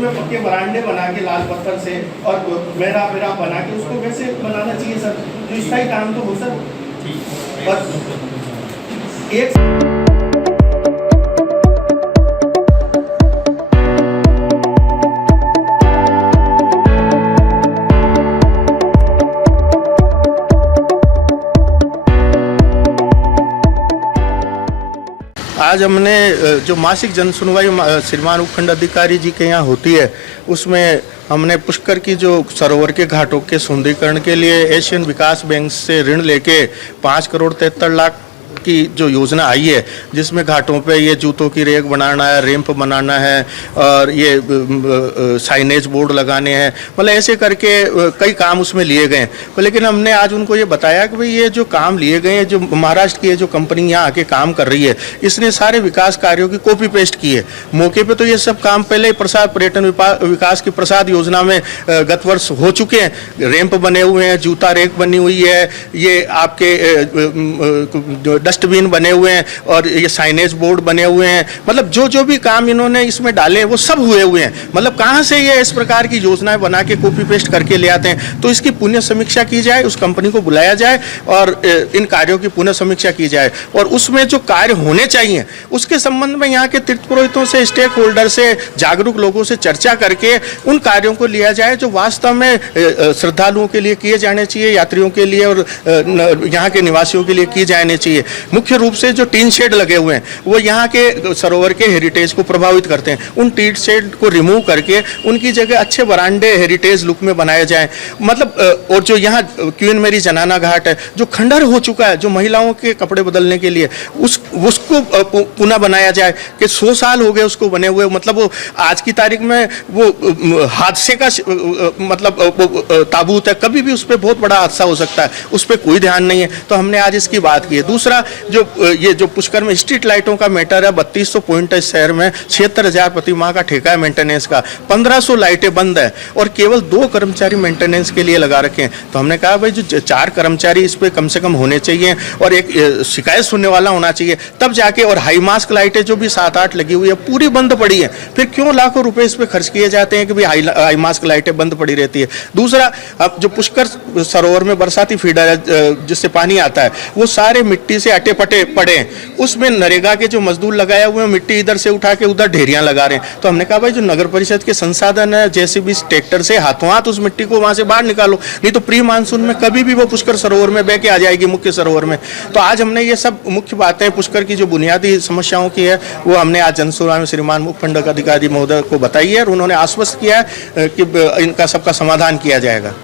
उसमें पक्के बरांडे बना के लाल पत्थर से और मेहराब बना के उसको वैसे बनाना चाहिए सर, तो स्थायी काम तो हो सर। और एक आज हमने जो मासिक जन सुनवाई श्रीमान उपखंड अधिकारी जी के यहाँ होती है, उसमें हमने पुष्कर की जो सरोवर के घाटों के सुंदरीकरण के लिए एशियन विकास बैंक से ऋण लेके 5,73,00,000 की जो योजना आई है, जिसमें घाटों पे ये जूतों की रेक बनाना है, रैंप बनाना है और ये साइनेज बोर्ड लगाने हैं, मतलब ऐसे करके कई काम उसमें लिए गए हैं। लेकिन हमने आज उनको ये बताया कि भाई ये जो काम लिए गए हैं, जो महाराष्ट्र की जो कंपनी यहाँ आके काम कर रही है, इसने सारे विकास कार्यों की कॉपी पेस्ट की है। मौके पे तो ये सब काम पहले ही प्रसाद पर्यटन विकास की प्रसाद योजना में गत वर्ष हो चुके हैं। रैंप बने हुए हैं, जूता रेक बनी हुई है, ये आपके डस्टबिन बने हुए हैं और ये साइनेज बोर्ड बने हुए हैं। मतलब जो भी काम इन्होंने इसमें डाले वो सब हुए हैं। मतलब कहाँ से ये इस प्रकार की योजनाएं बना के कॉपी पेस्ट करके ले आते हैं। तो इसकी पुनः समीक्षा की जाए, उस कंपनी को बुलाया जाए और इन कार्यों की पुनः समीक्षा की जाए और उसमें जो कार्य होने चाहिए उसके संबंध में यहाँ के तीर्थ पुरोहितों से, स्टेक होल्डर से, जागरूक लोगों से चर्चा करके उन कार्यों को लिया जाए जो वास्तव में श्रद्धालुओं के लिए किए जाने चाहिए, यात्रियों के लिए और यहाँ के निवासियों के लिए किए जाने चाहिए। मुख्य रूप से जो टीन शेड लगे हुए हैं वो यहाँ के सरोवर के हेरिटेज को प्रभावित करते हैं। उन टीन शेड को रिमूव करके उनकी जगह अच्छे बरांडे हेरिटेज लुक में बनाए जाएं। मतलब और जो यहाँ क्वीन मेरी जनाना घाट है जो खंडहर हो चुका है, जो महिलाओं के कपड़े बदलने के लिए, उसको पुनः बनाया जाए कि 100 साल हो गए उसको बने हुए। मतलब वो आज की तारीख में वो हादसे का मतलब ताबूत है, कभी भी उस पर बहुत बड़ा हादसा हो सकता है, उस पर कोई ध्यान नहीं है। तो हमने आज इसकी बात की है। दूसरा जो पुष्कर में स्ट्रीट लाइटों का मैटर है, 3200 पॉइंट है शहर में, 76,000 प्रति माह का ठेका है मेंटेनेंस का, 1500 लाइटें बंद है और केवल 2 कर्मचारी मेंटेनेंस के लिए लगा रखे हैं। तो हमने कहा भाई जो 4 कर्मचारी इस पे कम से कम होने चाहिए और एक शिकायत सुनने वाला होना चाहिए, तब जाके। और हाई मास्क लाइटें जो भी 7-8 लगी हुई है पूरी बंद पड़ी है, फिर क्यों लाखों रुपए इस पे खर्च किए जाते हैं कि भाई हाई मास्क लाइटें बंद पड़ी रहती है। दूसरा, अब जो पुष्कर सरोवर में बरसाती फीडर है जिससे पानी आता है, वो सारे मिट्टी से अटे पटे पड़े हैं। उसमें नरेगा के जो मजदूर लगाए हुए हैं मिट्टी इधर से उठा के उधर ढेरियां लगा रहे हैं। तो हमने कहा भाई जो नगर परिषद के संसाधन है, जैसे भी ट्रैक्टर से हाथों हाथ उस मिट्टी को वहां से बाहर निकालो, नहीं तो प्री मानसून में कभी भी वो पुष्कर सरोवर में बह के आ जाएगी, मुख्य सरोवर में। तो आज हमने ये सब मुख्य बातें पुष्कर की जो बुनियादी समस्याओं की है वो हमने आज जनसुनवाई में श्रीमान उपखंड अधिकारी महोदय को बताई है और उन्होंने आश्वस्त किया है कि इनका सबका समाधान किया जाएगा।